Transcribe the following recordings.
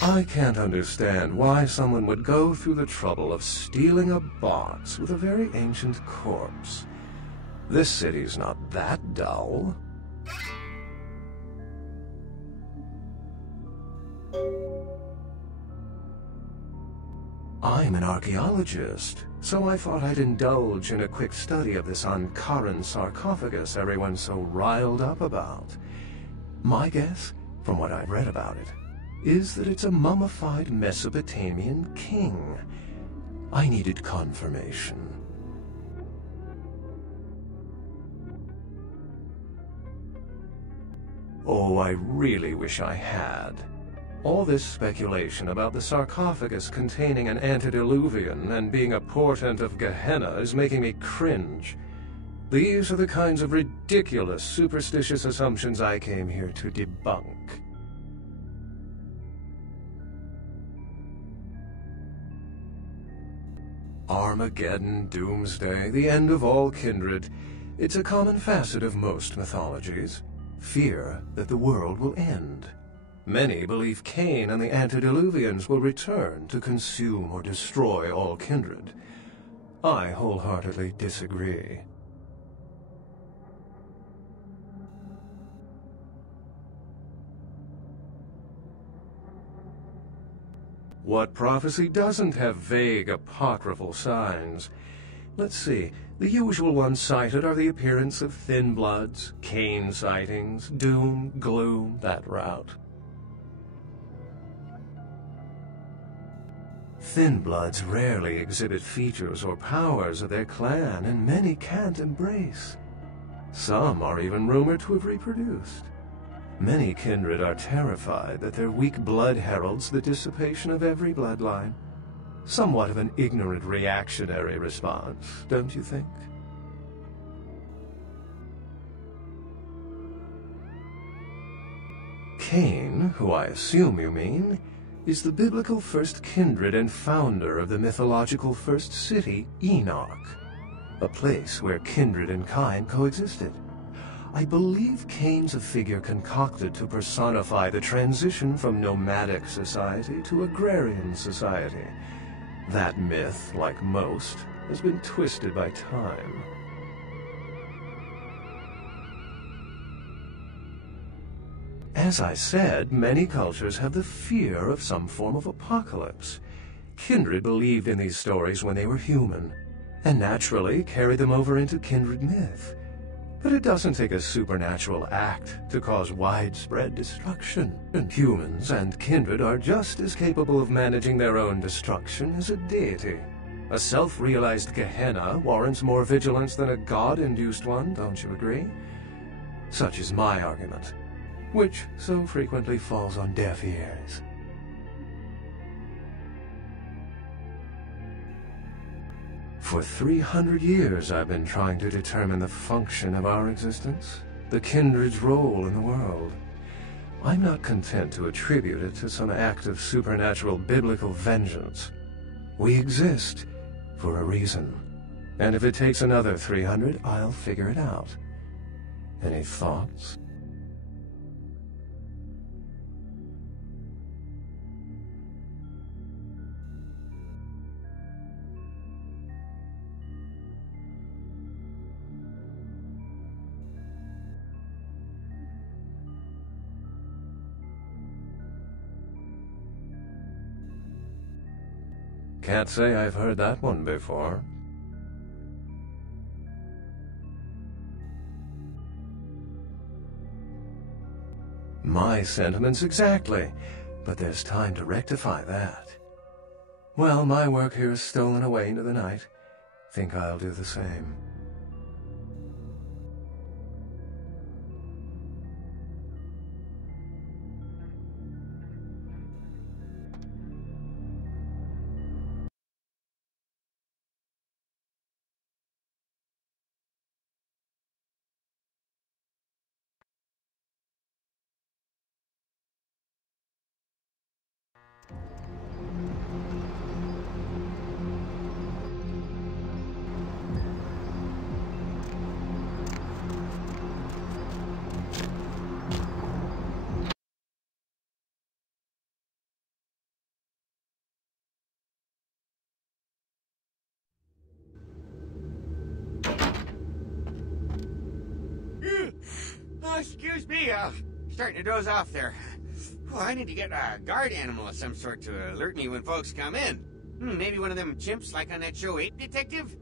I can't understand why someone would go through the trouble of stealing a box with a very ancient corpse. This city's not that dull. I'm an archaeologist, so I thought I'd indulge in a quick study of this Ankaran sarcophagus everyone's so riled up about. My guess, from what I've read about it, is that it's a mummified Mesopotamian king. I needed confirmation. Oh, I really wish I had. All this speculation about the sarcophagus containing an antediluvian and being a portent of Gehenna is making me cringe. These are the kinds of ridiculous, superstitious assumptions I came here to debunk. Armageddon, doomsday, the end of all kindred. It's a common facet of most mythologies. Fear that the world will end. Many believe Cain and the antediluvians will return to consume or destroy all kindred. I wholeheartedly disagree. What prophecy doesn't have vague apocryphal signs? Let's see. The usual ones cited are the appearance of thin bloods, Cain sightings, doom, gloom, that route. Thin bloods rarely exhibit features or powers of their clan, and many can't embrace. Some are even rumored to have reproduced. Many kindred are terrified that their weak blood heralds the dissipation of every bloodline. Somewhat of an ignorant reactionary response, don't you think? Cain, who I assume you mean, is the biblical first kindred and founder of the mythological first city, Enoch, a place where kindred and kind coexisted. I believe Cain's a figure concocted to personify the transition from nomadic society to agrarian society. That myth, like most, has been twisted by time. As I said, many cultures have the fear of some form of apocalypse. Kindred believed in these stories when they were human, and naturally carried them over into kindred myth. But it doesn't take a supernatural act to cause widespread destruction. And humans and kindred are just as capable of managing their own destruction as a deity. A self-realized Gehenna warrants more vigilance than a god-induced one, don't you agree? Such is my argument, which so frequently falls on deaf ears. For 300 years I've been trying to determine the function of our existence, the kindred's role in the world. I'm not content to attribute it to some act of supernatural biblical vengeance. We exist for a reason, and if it takes another 300, I'll figure it out. Any thoughts? Can't say I've heard that one before. My sentiments exactly, but there's time to rectify that. Well, my work here is stolen away into the night. Think I'll do the same. excuse me. Starting to doze off there. Oh, I need to get a guard animal of some sort to alert me when folks come in. Maybe one of them chimps like on that show Ape Detective?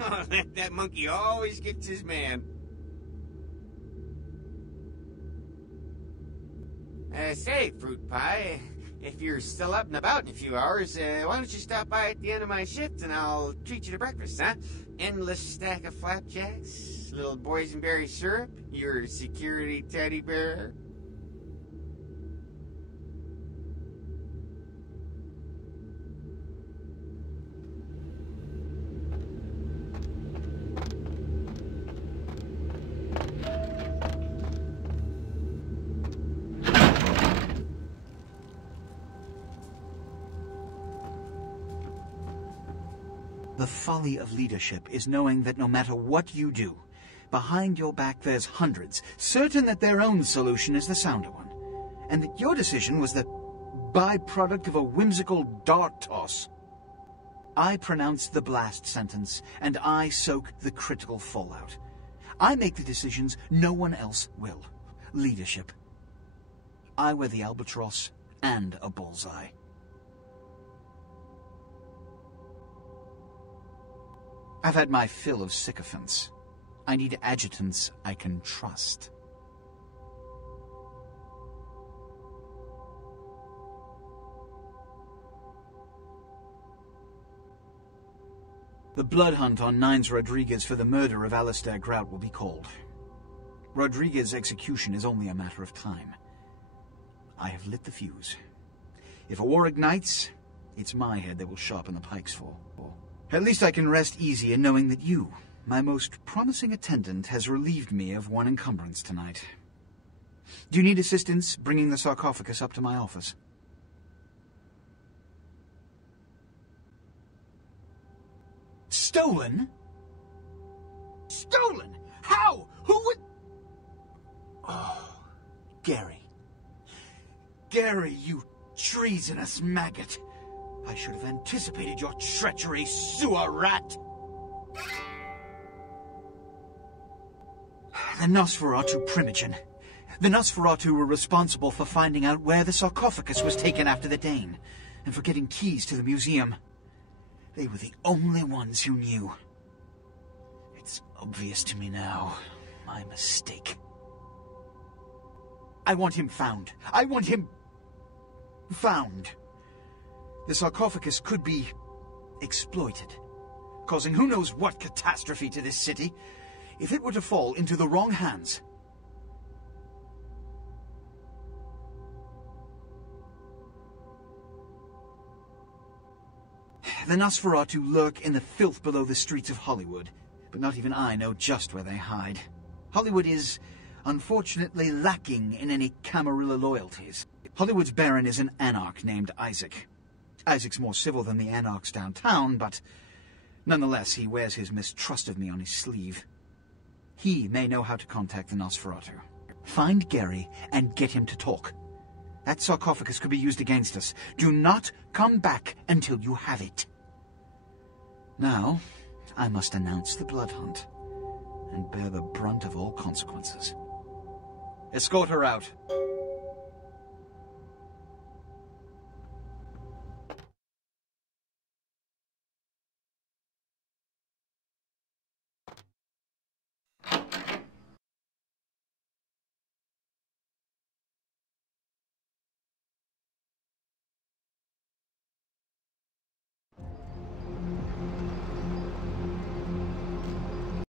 Oh, that monkey always gets his man. Say, Fruit Pie, if you're still up and about in a few hours, why don't you stop by at the end of my shift and I'll treat you to breakfast, huh? Endless stack of flapjacks, little boysenberry syrup, your security teddy bear. The folly of leadership is knowing that no matter what you do, behind your back there's hundreds, certain that their own solution is the sounder one, and that your decision was the byproduct of a whimsical dart toss. I pronounce the blast sentence, and I soak the critical fallout. I make the decisions no one else will. Leadership. I wear the albatross and a bullseye. I've had my fill of sycophants. I need adjutants I can trust. The blood hunt on Nines Rodriguez for the murder of Alistair Grout will be called. Rodriguez's execution is only a matter of time. I have lit the fuse. If a war ignites, it's my head they will sharpen the pikes for. At least I can rest easy in knowing that you, my most promising attendant, has relieved me of one encumbrance tonight. Do you need assistance bringing the sarcophagus up to my office? Stolen? Stolen? How? Who would... Oh, Gary. Gary, you treasonous maggot. I should have anticipated your treachery, sewer rat! The Nosferatu Primogen. The Nosferatu were responsible for finding out where the sarcophagus was taken after the Dane, and for getting keys to the museum. They were the only ones who knew. It's obvious to me now. My mistake. I want him found. I want him... found. The sarcophagus could be exploited, causing who knows what catastrophe to this city, if it were to fall into the wrong hands. The Nosferatu lurk in the filth below the streets of Hollywood, but not even I know just where they hide. Hollywood is, unfortunately, lacking in any Camarilla loyalties. Hollywood's baron is an anarch named Isaac. Isaac's more civil than the anarchs downtown, but nonetheless he wears his mistrust of me on his sleeve. He may know how to contact the Nosferatu. Find Gary and get him to talk. That sarcophagus could be used against us. Do not come back until you have it. Now, I must announce the blood hunt and bear the brunt of all consequences. Escort her out.